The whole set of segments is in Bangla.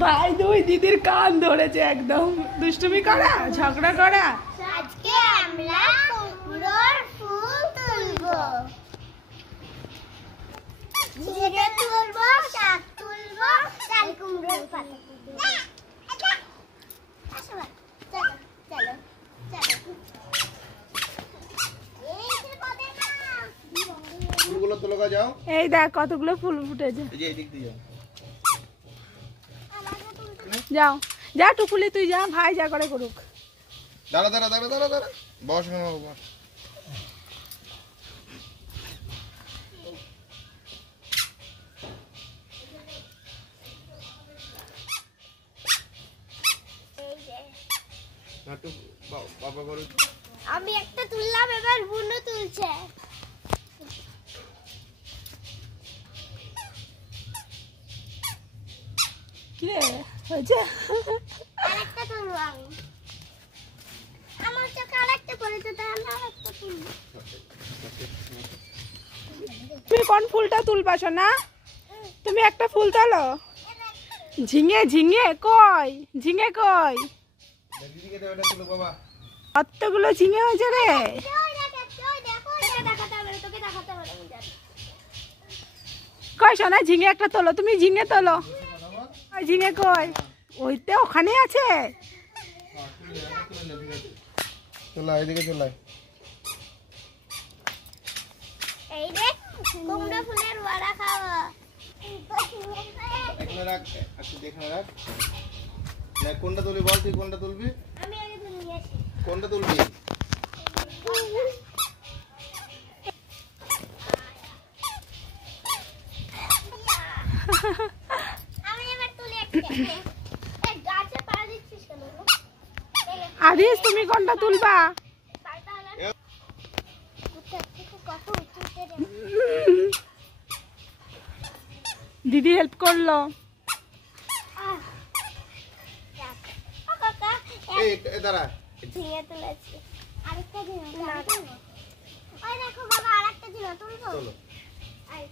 ভাই দুই দিদির কান ধরেছে একদম দুষ্টুমি করা ঝগড়া করা। আজকে আমরা কুমড়োর ফুল তুলবো, জিরে তুলবো, শাক তুলবো, চাল কুমড়োর পাতা তুলবো। চলো চলো চলো ফুলগুলো তোলো যাও। এই দেখ কতগুলো ফুল ফুটেছে। এই যে এদিক দিয়ে যাও যা টুকুলি তুই যা, ভাই যা করে করুক। দাঁড়া দাঁড়া দাঁড়া দাঁড়া দাঁড়া বস বস। আমি একটা তুললাম, এবার বুনু তুলছে। কি হয়েছে? আরেকটা তুলবো আমি, আমার চোখে আরেকটা পড়েছে, তাই আমি আরেকটা তুলবো। তুমি কোন ফুলটা তুলবা সোনা? তুমি একটা ফুল তোলো। ঝিঙে ঝিঙে কই? ঝিঙে কই? কতগুলো ঝিঙে হয়েছে রে। কই সোনা ঝিঙে একটা তোলো, তুমি ঝিঙে তোলো। ঝিঙে কই? ওইতে ওখানে আছে। চলা এদিকে চলা। এই দেখ কুমড়ো ফুলের বড়া খাওয়া। এখানে রাখ, একটু দেখে রাখ। না কোনটা তুলবি বল, তুই কোনটা তুলবি? আমি আগে তুলে নিয়ে আসি। কোনটা তুলবি? আমি এবার তুলে একটা। এই গাছে পা দিচ্ছিস কেন? আদিস তুমি কোনটা তুলবা? পাটা হলো না। কত উঠতে রে। দিদি হেল্প করলো। এই দাঁড়া। ঝিঙে তুলেছি, আরেকটা ঝিঙে তুলবো। ওই দেখো বাবা আরেকটা ঝিঙে তুলবো। চলো। আই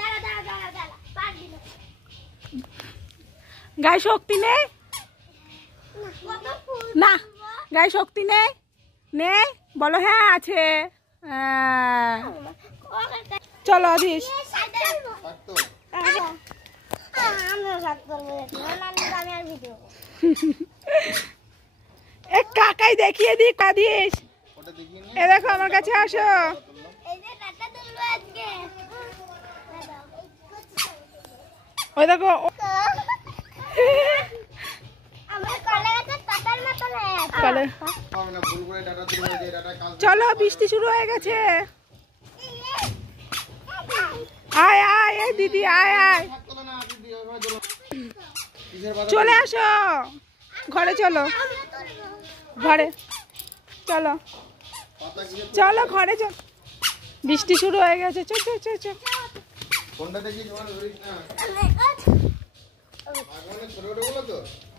দাঁড়া দাঁড়া দাঁড়া দাঁড়া, পার দিল। গায়ে শক্তি নেই কত ফুল না, গায়ে শক্তি নেই নেই বলো হ্যাঁ আছে। হ্যাঁ। চলো আদিস। এ কাকাই দেখিয়ে দিক আদিস। এ দেখো আমার কাছে আসো। ওই দেখো চলো বৃষ্টি শুরু হয়ে গেছে। আয় আয় এই দিদি আয় আয় চলে আসো ঘরে। চলো ঘরে চলো চলো ঘরে চলো, বৃষ্টি শুরু হয়ে গেছে। চল চল চল চল।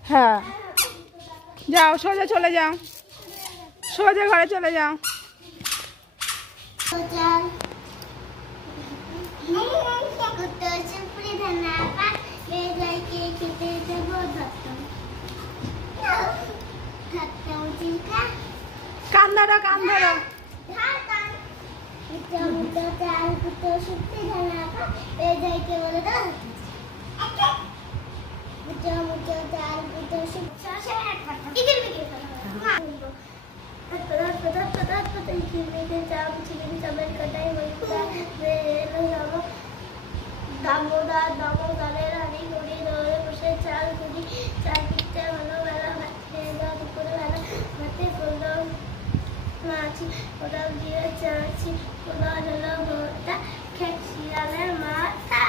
হ্যাঁ যাও সোজা চলে যাও, সোজা ঘরে চলে যাও। কান ধরো কান ধরো। দামোদর দামোদরের হাড়ি ঘড়ি ধরে বসে চাল ঘুরি চাল পিঠতে হলো বেলা ভাত খেয়ে দাও দুপুরে বেলা ভাতে করলো মাছি কোদাল দিয়ে চাচ্ছি কোদাল হলো ভোরটা খেত শিয়ালের মাথা।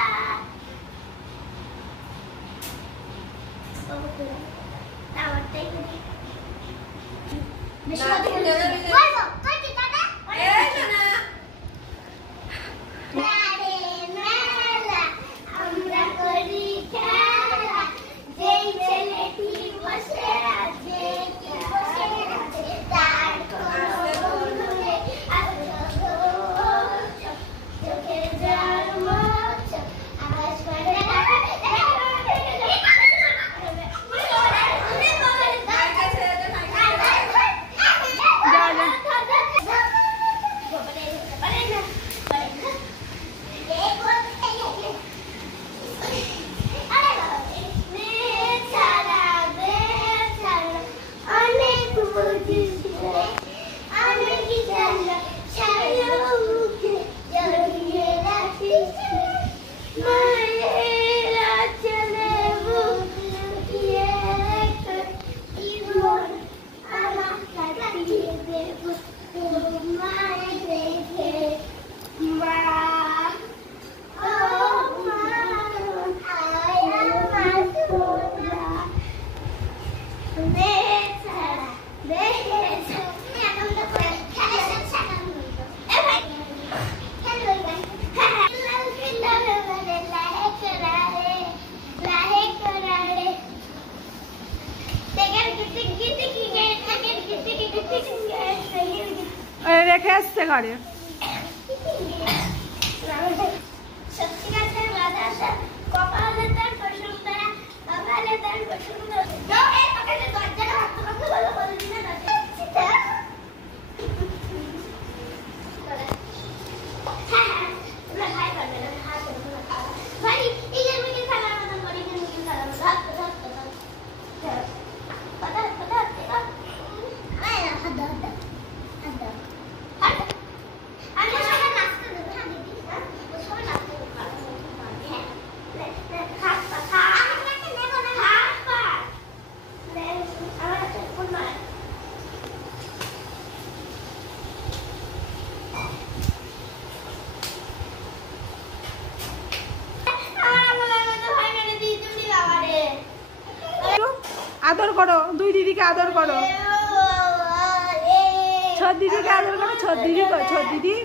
টাওয়ারটাই করি বেশি আমরা করি খেলা, যেই ছেলেটি বসে আছে তার কোনো বন্ধু নেই। রেখে এসছে ঘরে। সত্যিকারের বাতাসা কপালে তার প্রশংসা কপালে তার প্রশংসা তো এই পকেটে দরজাটা হাত করতে বলো বলে দিনা দরজা হ্যাঁ তোমরা খাই পারবে না হাত করবে না ভাই এই যে মুরগি খাওয়ার মতো করে যে মুরগি খাওয়ার মতো হাত পতা দেখো আয় না হাত দাও হাত আমি সবাই নাচতে দেবো হ্যাঁ দিদি হ্যাঁ সবাই নাচতে দেবো হ্যাঁ হাত পা আমি একটা নেব না হাত পা আমার একটা ফোন মার আদর করো, দুই দিদিকে আদর করো, ছোট দিদিকে আদর করো, ছোট দিদি